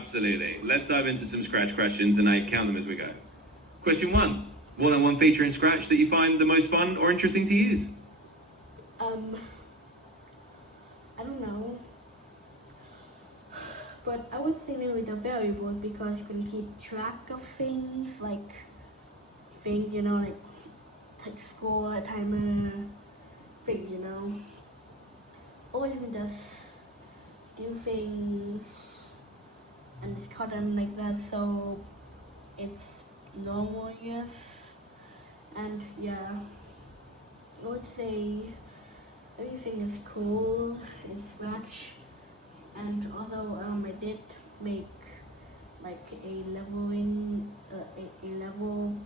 Absolutely. Let's dive into some Scratch questions and I count them as we go. Question 1. More than one feature in Scratch that you find the most fun or interesting to use? I don't know. But I would say maybe the variables because you can keep track of things like like score, timer, things, or you can just do things and just cut them like that so it's normal, I guess. And yeah, I would say everything is cool in Scratch. And although I did make like a leveling, a level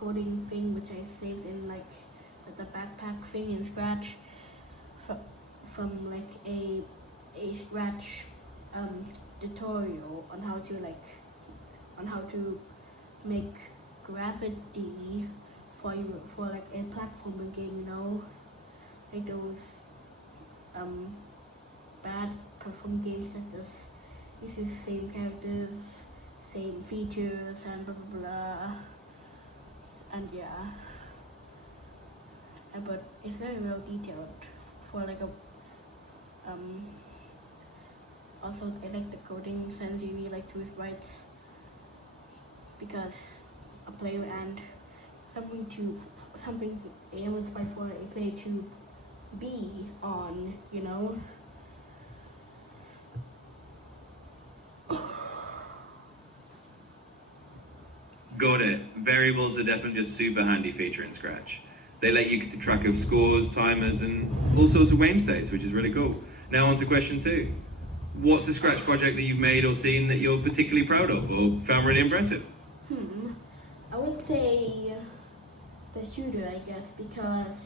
coding thing which I saved in like the backpack thing in Scratch from like a Scratch tutorial on how to make gravity for like a platformer game, like those bad platform games that just uses same characters, same features, and blah blah blah. And yeah, but it's very well detailed for like a also I like the coding since you need like 2 sprites because a player and something a sprite for a player to be on, Got it. Variables are definitely a super handy feature in Scratch. They let you keep track of scores, timers, and all sorts of game states, which is really cool. Now on to question 2. What's a Scratch project that you've made or seen that you're particularly proud of or found really impressive? I would say the shooter, I guess, because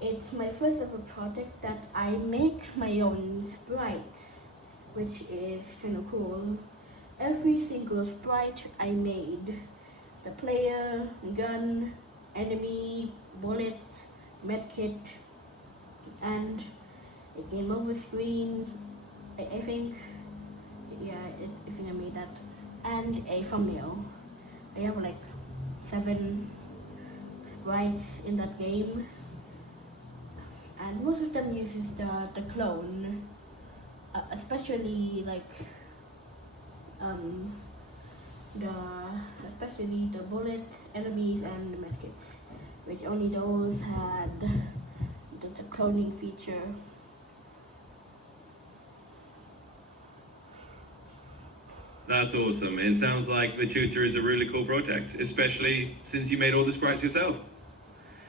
it's my first ever project that I make my own sprites, which is kind of cool. Every single sprite I made, the player, gun, enemy, bullets, medkit, and a game over screen, I think I made that, and a thumbnail. I have like 7 sprites in that game, and most of them uses the clone, especially like especially the bullets, enemies, and the medkits, which only those had the cloning feature. That's awesome. It sounds like the tutor is a really cool project, especially since you made all the sprites yourself.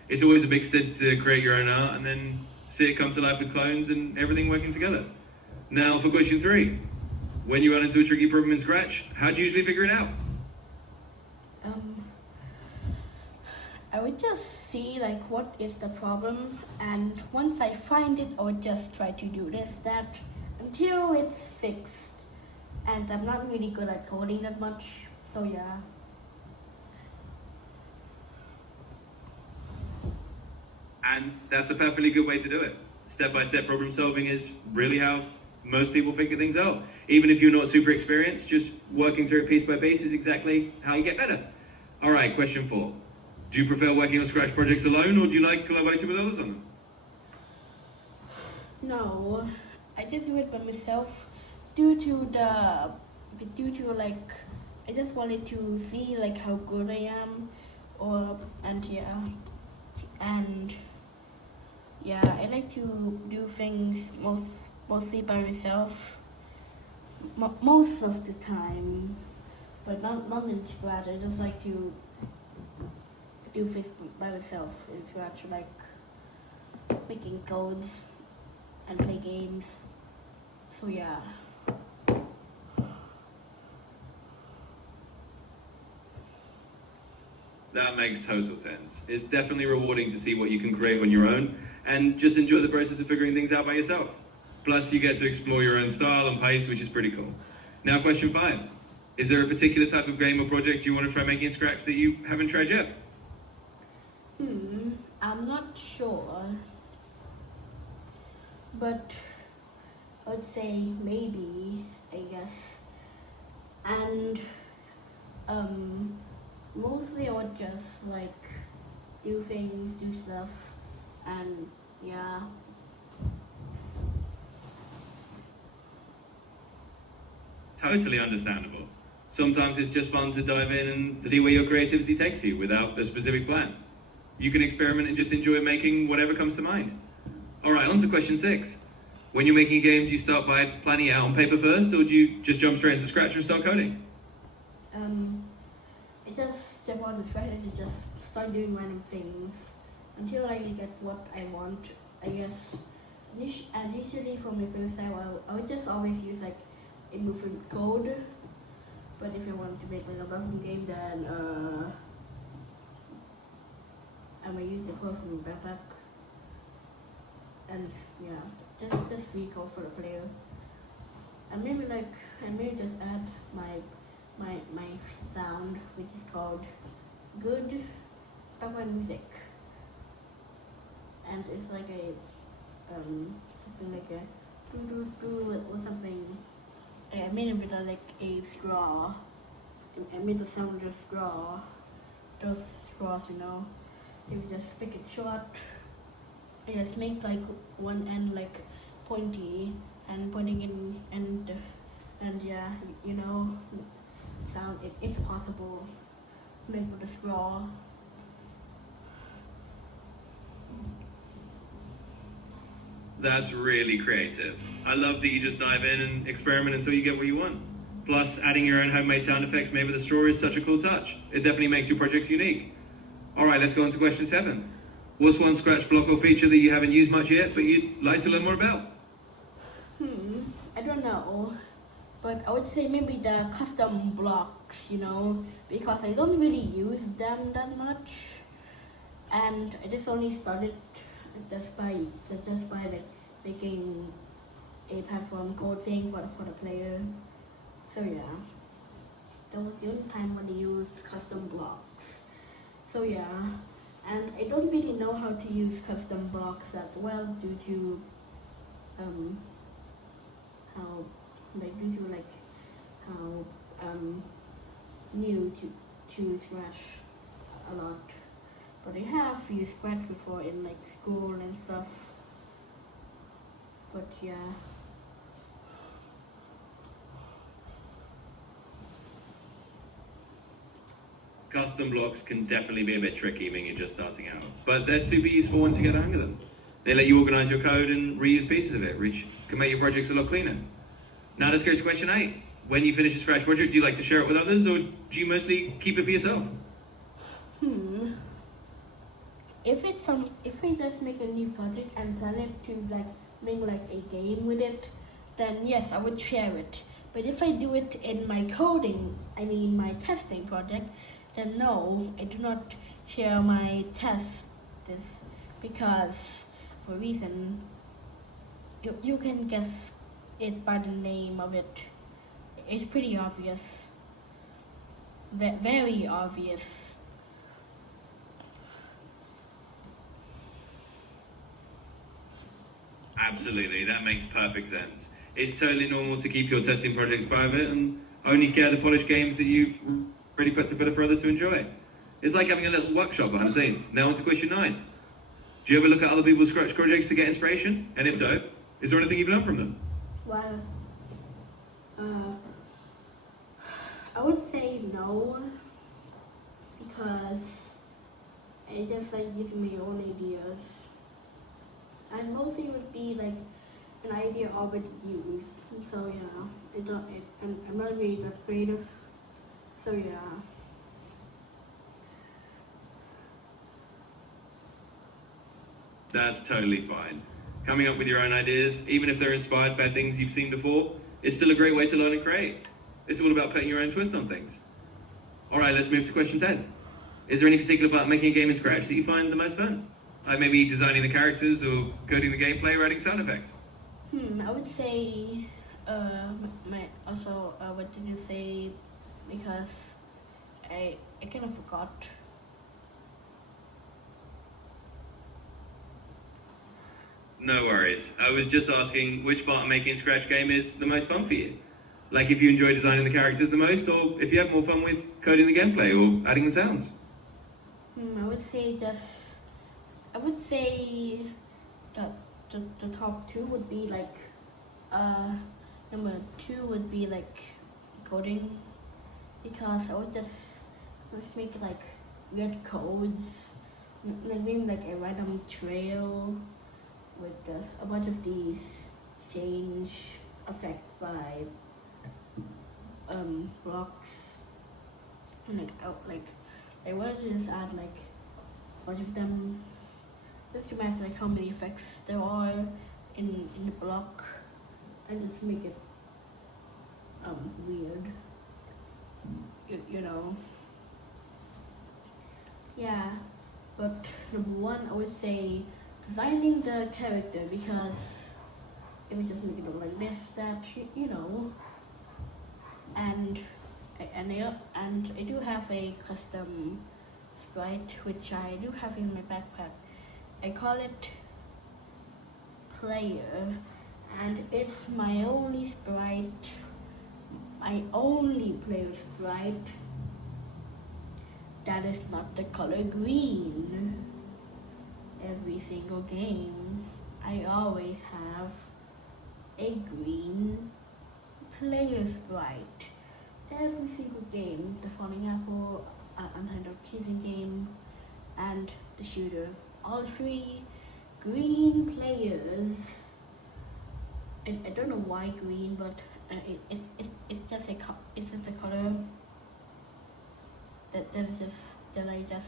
It's always a big step to create your own art and then see it come to life with clones and everything working together. Now for question 3. When you run into a tricky problem in Scratch, how do you usually figure it out? I would just see like what is the problem, and once I find it, I would just try to do that until it's fixed. And I'm not really good at coding that much, so yeah. And that's a perfectly good way to do it. Step-by-step problem solving is really how most people figure things out. Even if you're not super experienced, just working through it piece by piece is exactly how you get better. All right, question 4. Do you prefer working on Scratch projects alone, or do you like collaborating with others on them? No, I just do it by myself due to like I just wanted to see like how good I am, and I like to do things mostly by myself most of the time, but not in Scratch. I just like to do things by myself in Scratch, like making codes and play games. So yeah. That makes total sense. It's definitely rewarding to see what you can create on your own and just enjoy the process of figuring things out by yourself. Plus, you get to explore your own style and pace, which is pretty cool. Now, question 5. Is there a particular type of game or project you want to try making in Scratch that you haven't tried yet? I'm not sure. But I would say maybe, I guess. And mostly I would just like do things, do stuff, and yeah. Totally understandable. Sometimes it's just fun to dive in and see where your creativity takes you without a specific plan. You can experiment and just enjoy making whatever comes to mind. Alright, on to question 6. When you're making a game, do you start by planning it out on paper first, or do you just jump straight into Scratch and start coding? I just jump on the scratch and just start doing random things until I get what I want, I guess. And usually for my first time, I would just always use like a movement code. But if I want to make like a random game, then I might use the code from the backpack. And yeah, just free code for the player. And maybe just add my sound, which is called good background music. And it's like a something like a do or something. I made it with like a scrawl. I made the sound with a scrawl. Those scrolls, you just make it short. I just make like one end like pointy and pointing in and yeah, sound it's possible to make with a scroll. That's really creative. I love that you just dive in and experiment until you get what you want. Plus, adding your own homemade sound effects made with a straw is such a cool touch. It definitely makes your projects unique. Alright, let's go on to question 7. What's one Scratch block or feature that you haven't used much yet, but you'd like to learn more about? I don't know. But I would say maybe the custom blocks, because I don't really use them that much. And I just only started just by like making a platform code thing for the player. So yeah, that was the only time when I used custom blocks. So yeah, and I don't really know how to use custom blocks that well due to how new to Scratch a lot. But I have used Scratch before in like school and stuff. But yeah. Custom blocks can definitely be a bit tricky when you're just starting out, but they're super useful once you get the hang of them. They let you organize your code and reuse pieces of it, which can make your projects a lot cleaner. Now let's go to question 8. When you finish a Scratch project, do you like to share it with others, or do you mostly keep it for yourself? If I just make a new project and plan it to like make like a game with it, then yes, I would share it. But if I do it in my my testing project, then no, I do not share my tests because for a reason you can guess it by the name of it. It's pretty obvious. Very obvious. Absolutely, that makes perfect sense. It's totally normal to keep your testing projects private and only share the polished games that you've really put together for others to enjoy. It's like having a little workshop behind the scenes. Now on to question 9. Do you ever look at other people's Scratch projects to get inspiration? And if so, is there anything you've learned from them? Well, I would say no, because I just like using my own ideas. And mostly it would be like an idea already used. So yeah, I'm not really that creative. So yeah. That's totally fine. Coming up with your own ideas, even if they're inspired by things you've seen before, is still a great way to learn and create. It's all about putting your own twist on things. Alright, let's move to question 10. Is there any particular part of making a game in Scratch that you find the most fun? Like maybe designing the characters or coding the gameplay or adding sound effects? I would say, what did you say? Because I kind of forgot. No worries. I was just asking which part of making a Scratch game is the most fun for you. Like if you enjoy designing the characters the most, or if you have more fun with coding the gameplay or adding the sounds. I would say the, the top two would be like, number two would be like coding, because I would just make like weird codes, like maybe like a random trail with just a bunch of these change affect by blocks, and like I wanted to just add like a bunch of them just to match like how many effects there are in the block, and just make it weird, you know. Yeah, but number one, I would say designing the character, because if we just make it look like this, that you know, and I do have a custom sprite which I do have in my backpack. I call it Player, and it's my only sprite, my only player sprite that is not the color green. Every single game, I always have a green player sprite. Every single game, the Falling Apple, Untitled Teasing Game, and the Shooter, all three green players. I don't know why green, but it's just a color that I just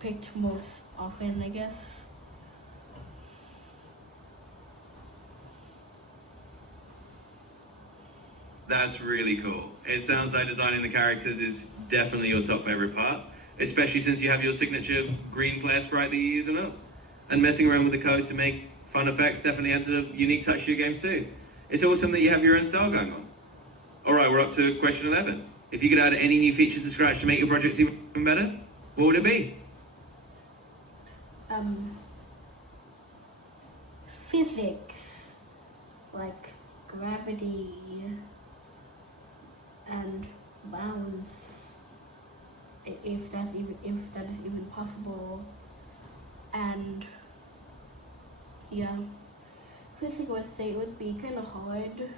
picked most often, I guess. That's really cool. It sounds like designing the characters is definitely your top favorite part, especially since you have your signature green player sprite that you use a lot. And messing around with the code to make fun effects definitely adds a unique touch to your games too. It's awesome that you have your own style going on. Alright, we're up to question 11. If you could add any new features to Scratch to make your projects even better, what would it be? Physics, like gravity and bounce, if that is even possible. And yeah, physics would say it would be kind of hard,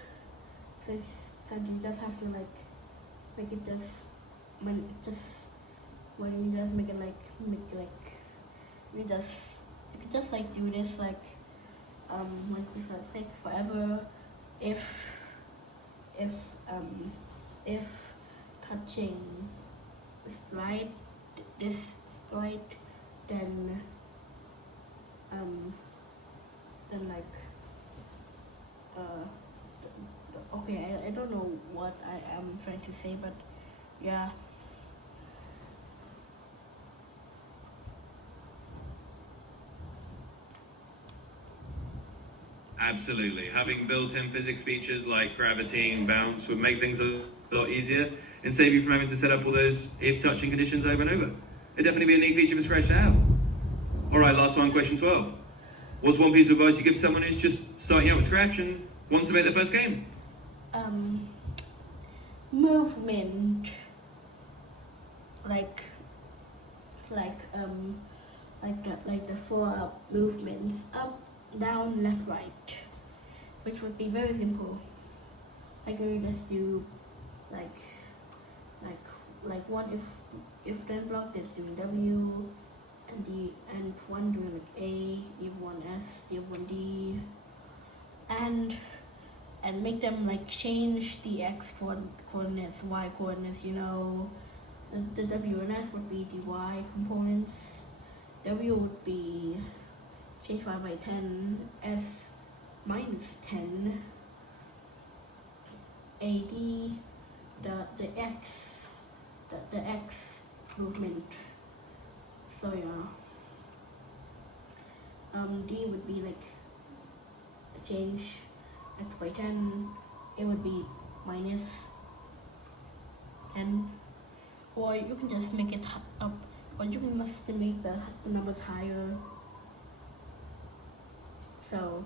since you just have to like make it just when you just make it like you could just like do this like take forever if touching the sprite, this sprite, then like okay, I don't know what I am trying to say, but yeah. Absolutely. Having built-in physics features like gravity and bounce would make things a lot easier and save you from having to set up all those if touching conditions over and over. It'd definitely be a neat feature for Scratch to have. Alright, last one, question 12. What's one piece of advice you give to someone who's just starting out with Scratch and wants to make their first game? Movement, like the 4 movements, up, down, left, right, which would be very simple. Like we just do like one if then block is doing W, and one doing like A, the one S, the one D, and make them like change the X coordinates, Y coordinates, you know. The W and S would be the Y components. W would be change Y by 10, S minus 10, AD, the X movement. So yeah. D would be like change X by 10. It would be minus 10. Or you can just make it up, or you can just make the numbers higher. So,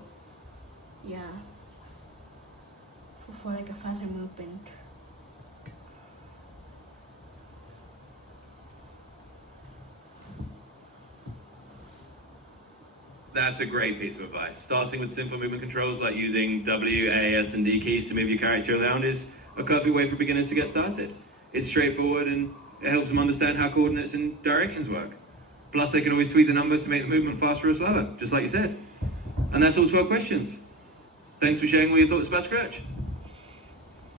yeah, for like a faster movement. That's a great piece of advice. Starting with simple movement controls like using W, A, S, and D keys to move your character around is a perfect way for beginners to get started. It's straightforward and it helps them understand how coordinates and directions work. Plus, they can always tweak the numbers to make the movement faster or slower, just like you said. And that's all 12 questions. Thanks for sharing all your thoughts about Scratch.